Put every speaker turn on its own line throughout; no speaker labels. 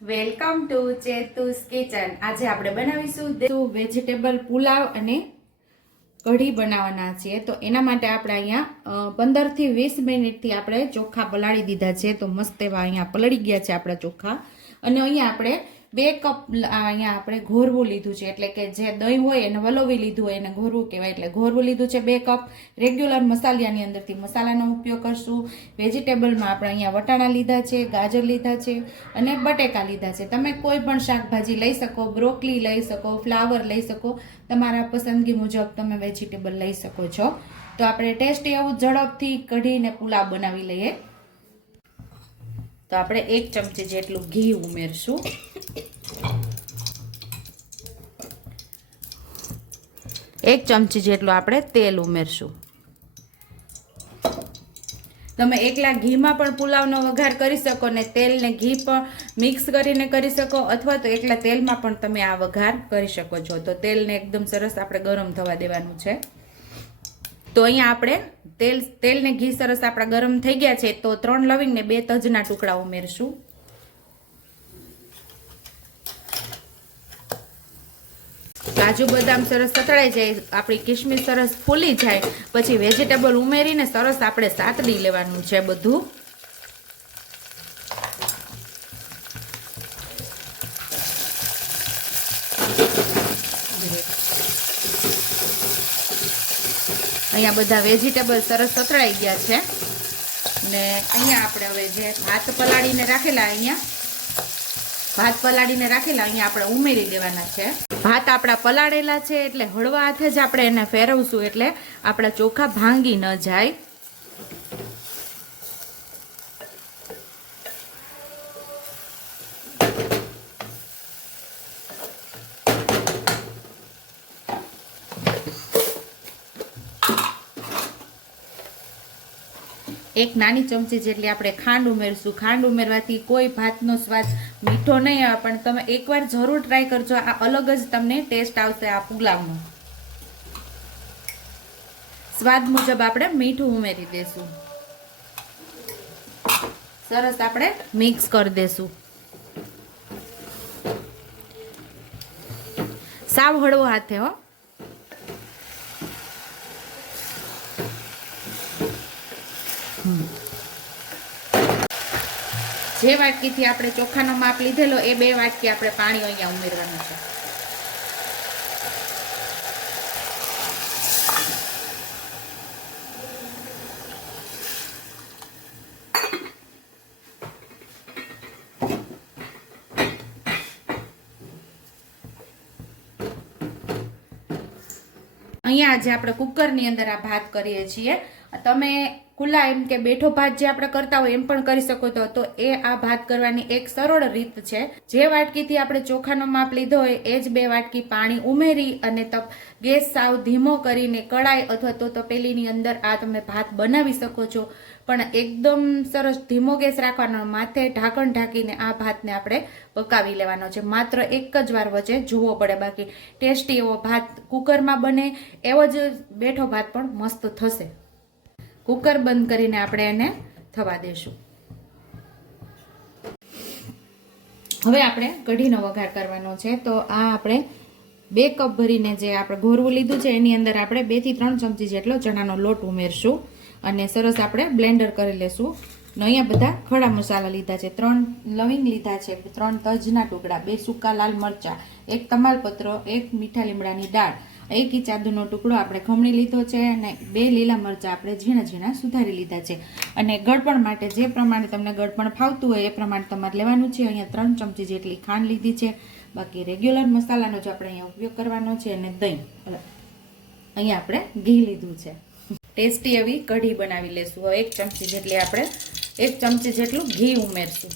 Welcome to ચેતુસ kitchen. આજે આપણે બનાવીશું વેજીટેબલ પુલાવ અને કઢી બનાવવાના છીએ. તો એના માટે આપણે અહીંયા પંદરથી વીસ મિનિટથી આપણે ચોખા પલાળી દીધા છે. તો મસ્ત એવા અહીંયા પલળી ગયા છે આપણા ચોખા. અને અહીંયા આપણે બે કપ અહીંયા આપણે ઘોરવું લીધું છે. એટલે કે જે દહીં હોય એને વલોવી લીધું હોય એને ઘોરવું કહેવાય. એટલે ઘોરવું લીધું છે બે કપ. રેગ્યુલર મસાલિયાની અંદરથી મસાલાનો ઉપયોગ કરશું. વેજીટેબલમાં આપણે અહીંયા વટાણા લીધા છે, ગાજર લીધા છે અને બટેકા લીધા છે. તમે કોઈ પણ શાકભાજી લઈ શકો બ્રોકલી લઈ શકો ફ્લાવર લઈ શકો. તમારા પસંદગી મુજબ તમે વેજીટેબલ લઈ શકો છો. તો આપણે ટેસ્ટી એવું ઝડપથી કઢીને પુલાવ બનાવી લઈએ. તો આપણે એક ચમચી જેટલું ઘી ઉમેરશું. એક ચમચી જેટલું આપણે તેલ ઉમેરશું. તમે એકલા ઘીમાં પણ પુલાવનો વઘાર કરી શકો ને તેલને ઘી પણ મિક્સ કરીને કરી શકો અથવા તો એકલા તેલમાં પણ તમે આ વઘાર કરી શકો છો. તો તેલને એકદમ સરસ આપણે ગરમ થવા દેવાનું છે. તો અહીંયા આપણે તેલ, તેલને ઘી સરસ આપણા ગરમ થઈ ગયા છે. તો ત્રણ લવિંગને બે તજના ટુકડા ઉમેરશું. કાજુ બદામ સરસ સતળાઈ જાય, આપણી કિશમિશ સરસ ફૂલી જાય, પછી વેજીટેબલ ઉમેરીને સરસ આપણે સાતડી લેવાનું છે બધું. અહીંયા બધા વેજીટેબલ સરસ સતળાઈ ગયા છે. ને અહીંયા આપણે હવે જે ભાત પલાળીને રાખેલા, અહીંયા ભાત પલાળીને રાખેલા, અહીંયા આપણે ઉમેરી દેવાના છે. ભાત આપણા પલાળેલા છે એટલે હળવા હાથે જ આપણે એને ફેરવશું એટલે આપણા ચોખા ભાંગી ન જાય. એક નાની ચમચી જેટલી આપણે ખાંડ ઉમેરશું. ખાંડ ઉમેરવાથી કોઈ ભાતનો સ્વાદ મીઠો નહીં આવે, પણ તમે એકવાર જરૂર ટ્રાય કરજો. આ અલગ જ તમને ટેસ્ટ આવશે આ પુલાવનો. સ્વાદ મુજબ આપણે મીઠું ઉમેરી દેશું. સરસ આપણે મિક્સ કરી દેશું. સાવ હળવો હાથે, હો. જે વાટકીથી આપણે ચોખાનો માપ લીધેલો, એ બે વાટકી આપણે પાણી અહીંયા ઉમેરવાનું છે. અહીંયા આજે આપણે કુકરની અંદર આ ભાત કરીએ છીએ. તમે ખુલ્લા એમ કે બેઠો ભાત જે આપણે કરતા હોય એમ પણ કરી શકો તો. તો એ આ ભાત કરવાની એક સરળ રીત છે. જે વાટકીથી આપણે ચોખાનો માપ લીધો હોય એ જ બે વાટકી પાણી ઉમેરી અને તપ ગેસ સાવ ધીમો કરીને કડાઈ અથવા તો તપેલીની અંદર આ તમે ભાત બનાવી શકો છો. પણ એકદમ સરસ ધીમો ગેસ રાખવાનો માથે ઢાંકણ ઢાંકીને આ ભાતને આપણે પકાવી લેવાનો છે. માત્ર એક જ વાર વચ્ચે જોવો પડે. બાકી ટેસ્ટી એવો ભાત કુકરમાં બને એવો જ બેઠો ભાત પણ મસ્ત થશે. કુકર બંધ કરીને આપણે એને થવા દેશું. હવે આપણે કઢીનો વઘાર કરવાનો છે, તો આ આપણે બે કપ ભરીને જે આપણે ઘોરવું લીધું છે, એની અંદર આપણે બેથી ત્રણ ચમચી જેટલો ચણાનો લોટ ઉમેરશું અને સરસ આપણે બ્લેન્ડર કરી લેશું. ને અહીંયા બધા ખડા મસાલા લીધા છે, ત્રણ લવિંગ લીધા છે, ત્રણ તજના ટુકડા, બે સૂકા લાલ મરચા, એક તમાલપત્ર, એક મીઠા લીમડાની દાળ એક ઇંચ આદુનો ટુકડો આપણે ખમણી લીધો છે અને બે લીલા મરચાં આપણે ઝીણા ઝીણા સુધારી લીધા છે. અને ગળપણ માટે જે પ્રમાણે તમને ગળપણ ફાવતું હોય એ પ્રમાણે તમારે લેવાનું છે. અહીંયા ત્રણ ચમચી જેટલી ખાંડ લીધી છે. બાકી રેગ્યુલર મસાલાનો જ આપણે અહીંયા ઉપયોગ કરવાનો છે અને દહીં. અહીંયા આપણે ઘી લીધું છે. ટેસ્ટી એવી કઢી બનાવી લેશું. હવે એક ચમચી જેટલી આપણે, એક ચમચી જેટલું ઘી ઉમેરશું.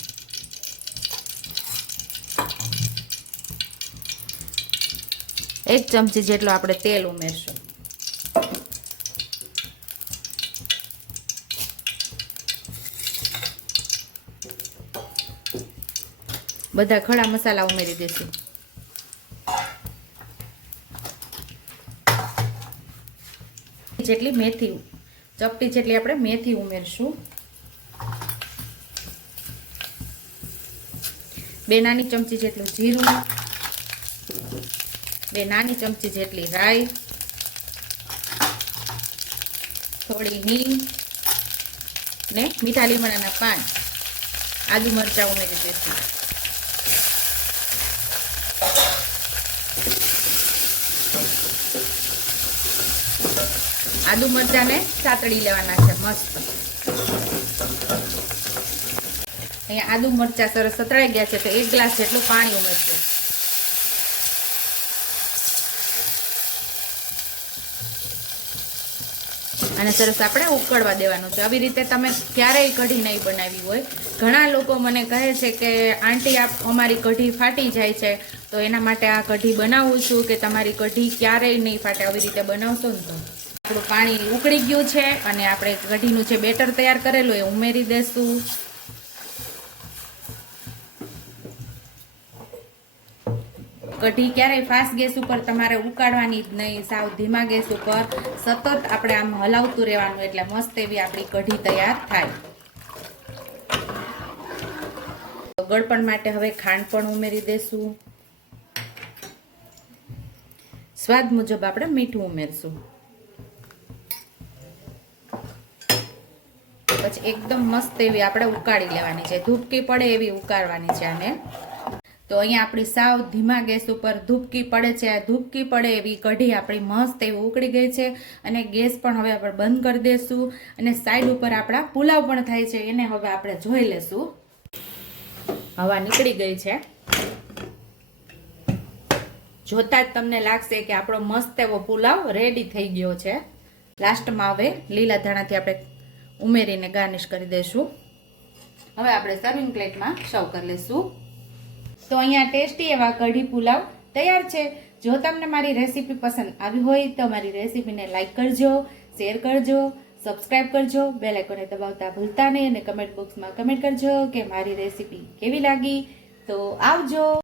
એક ચમચી જેટલો આપણે તેલ ઉમેરશું. બધા ખડા મસાલા ઉમેરી દઈશું જેટલી મેથી, ચપટી જેટલી આપણે મેથી ઉમેરશું. બે નાની ચમચી જેટલું જીરું બે નાની ચમચી જેટલી રાઈ, થોડી હિંગ ને મીઠા લીમડાના પાન, આદુ મરચાં ઉમેરી દઈશું આદુ મરચાંને સાતળી લેવાના છે, મસ્ત. અહીંયા આદુ મરચાં સરસ સતળાઈ ગયા છે, તો એક ગ્લાસ જેટલું પાણી ઉમેરશું. અને સરસ આપણે ઉકળવા દેવાનું છે. આવી રીતે તમે ક્યારેય કઢી નહીં બનાવી હોય. ઘણા લોકો મને કહે છે કે, આંટી, આપ અમારી કઢી ફાટી જાય છે. તો એના માટે આ કઢી બનાવું છું કે તમારી કઢી ક્યારેય નહીં ફાટે. આવી રીતે બનાવશો ને તો. આપણું પાણી ઉકળી ગયું છે અને આપણે કઢીનું જે બેટર તૈયાર કરેલું એ ઉમેરી દેશું. કઢી ક્યારેય ફાસ્ટ ગેસ ઉપર તમારે ઉકાળવાની જ નહીં, સાવ ધીમા ગેસ ઉપર. સતત આપણે આમ હલાવતું રહેવાનું એટલે મસ્ત એવી આપણી કઢી તૈયાર થાય. ગળપણ માટે હવે ખાંડ પણ ઉમેરી દેશું. સ્વાદ મુજબ આપણે મીઠું ઉમેરશું. પછી એકદમ મસ્ત એવી આપણે ઉકાળી લેવાની છે. ધૂપકી પડે એવી ઉકાળવાની છે આને. તો અહીંયા આપણી સાવ ધીમા ગેસ ઉપર ધૂપકી પડે છે. ધૂપકી પડે એવી કઢી આપણી મસ્ત એવી ઉકળી ગઈ છે અને ગેસ પણ હવે આપણે બંધ કરી દઈશું અને સાઈડ ઉપર આપણા પુલાવ પણ થાય છે. એને હવે આપણે જોઈ લેશું. હવા નીકળી ગઈ છે. જોતા જ તમને લાગશે કે આપણો મસ્ત એવો પુલાવ રેડી થઈ ગયો છે. લાસ્ટમાં હવે લીલા ધાણાથી આપણે ઉમેરીને ગાર્નિશ કરી દઈશું હવે આપણે સર્વિંગ પ્લેટમાં સર્વ કરી લઈશું તો અહીંયા ટેસ્ટી એવા કઢી પુલાવ તૈયાર છે. જો તમને મારી રેસીપી પસંદ આવી હોય તો મારી રેસીપીને લાઇક કરજો, શેર કરજો, સબસ્ક્રાઇબ કરજો બે આઇકોને દબાવતા ભૂલતા નહીં અને કમેન્ટ બોક્સમાં કમેન્ટ કરજો કે મારી રેસીપી કેવી લાગી. તો આવજો.